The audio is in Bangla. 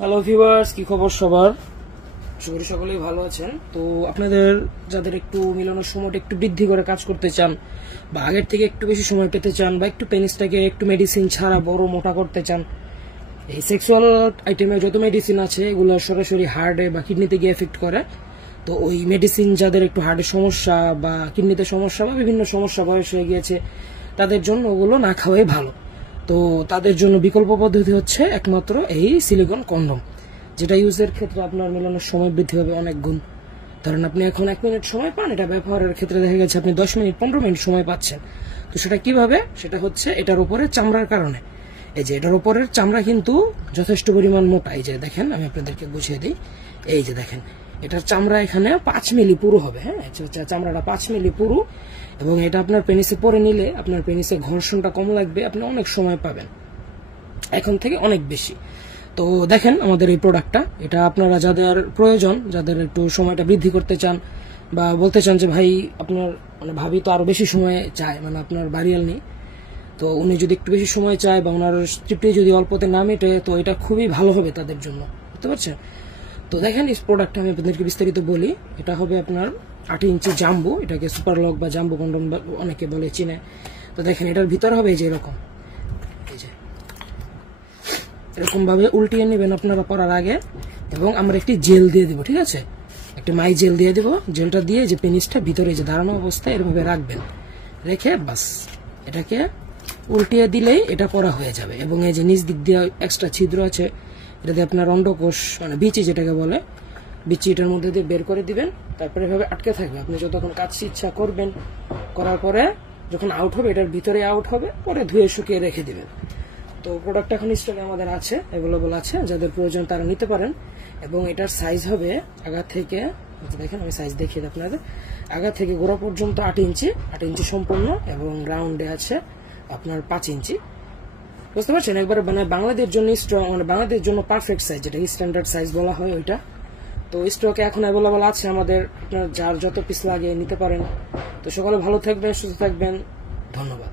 হ্যালো ভিউয়ার্স, কি খবর সবার? আশা করি সকলেই ভালো আছেন। তো আপনাদের যাদের একটু মিলানোর সময়টা একটু বৃদ্ধি করে কাজ করতে চান বা আগের থেকে একটু বেশি সময় পেতে চান বা একটু পেনিসটাকে একটু মেডিসিন ছাড়া বড় মোটা করতে চান, এই সেক্সুয়াল আইটেমে যত মেডিসিন আছে এগুলো সরাসরি হার্টে বা কিডনিতে গিয়ে এফেক্ট করে। তো ওই মেডিসিন যাদের একটু হার্টের সমস্যা বা কিডনিতে সমস্যা বা বিভিন্ন সমস্যা বয়স হয়ে গিয়েছে তাদের জন্য ওগুলো না খাওয়াই ভালো। তো তাদের জন্য বিকল্প পদ্ধতি হচ্ছে একমাত্র এই সিলিকন কন্ডম, যেটা ইউজের ক্ষেত্রে আপনার মেলানোর সময় বৃদ্ধি হবে অনেক গুণ। ধরেন আপনি এখন 1 মিনিট সময় পান, এটা ব্যবহারের ক্ষেত্রে দেখা গেছে আপনি 10 মিনিট 15 মিনিট সময় পাচ্ছেন। তো সেটা কিভাবে? সেটা হচ্ছে এটার উপরে চামড়ার কারণে। এই যে এটার উপরের চামড়া কিন্তু যথেষ্ট পরিমাণ মোটা। এই যে দেখেন, আমি আপনাদেরকে বুঝিয়ে দিই। এই যে দেখেন, এটার চামড়া এখানে 5 মিলি পুরু হবে। হ্যাঁ, চামড়াটা 5 মিলি পুরু, এবং এটা আপনার পেনিসে পরে নিলে আপনার পেনিসে ঘর্ষণটা কম লাগবে, আপনি অনেক সময় পাবেন এখন থেকে অনেক বেশি। তো দেখেন আমাদের এই প্রোডাক্টটা, এটা আপনারা যাদের প্রয়োজন, যাদের একটু সময়টা বৃদ্ধি করতে চান বা বলতে চান যে ভাই আপনার ভাবি তো আরো বেশি সময় চায়, আপনার বাড়িয়াল নেই, তো উনি যদি একটু বেশি সময় চায় বা ওনার তৃপ্তি যদি অল্পতে না মেটে, তো এটা খুবই ভালো হবে তাদের জন্য, বুঝতে পারছেন? তো দেখেন এই প্রোডাক্টটা আমি আপনাদেরকে বিস্তারিত বলি। এটা হবে আপনার 8 ইঞ্চি জাম্বো, এটাকে সুপার লক বা জাম্বো কন্ডম অনেকে বলে চিনে। তো দেখেন এটার ভিতর হবে এই যে এরকম, এই যে এরকম ভাবে উল্টিয়ে নেবেন আপনারা পরার আগে, এবং আমরা একটি জেল দিয়ে দিব, ঠিক আছে? একটা মাই জেল দিয়ে দিব। জেলটা দিয়ে যে পেনিসটা ভিতরে যে দাঁড়ানো অবস্থায় এরভাবে রাখবেন, রেখে বাস এটাকে উল্টিয়ে দিলেই এটা পরা হয়ে যাবে। এবং এই যে নিচ দিক দিয়ে এক্সট্রা ছিদ্র আছে, এটা দিয়ে আপনার অন্ডকোষ বিচি যেটাকে বলে, বিচি এটার মধ্যে দিয়ে বের করে দিবেন। তারপরে এভাবে আটকে থাকবে, আপনি যতক্ষণ কাজ ইচ্ছা করবেন, করার পরে যখন আউট হবে এটার ভিতরে আউট হবে, পরে ধুয়ে শুকিয়ে রেখে দিবেন। তো প্রোডাক্ট এখন স্টকে আমাদের আছে, অ্যাভেলেবল আছে, যাদের প্রয়োজন তারা নিতে পারেন। এবং এটার সাইজ হবে আগা থেকে, দেখেন আমি সাইজ দেখিয়ে দিই আপনাদের, আগা থেকে গোড়া পর্যন্ত 8 ইঞ্চি সম্পূর্ণ, এবং রাউন্ডে আছে আপনার 5 ইঞ্চি। বুঝতে পারছেন? একবার বাংলাদেশের জন্য বাংলাদেশের জন্য পারফেক্ট সাইজ, যেটা স্ট্যান্ডার্ড সাইজ বলা হয় ওইটা। তো স্টকে এখন অ্যাভেলেবল আছে আমাদের, আপনার যার যত পিস লাগে নিতে পারেন। তো সকলে ভালো থাকবেন, সুস্থ থাকবেন, ধন্যবাদ।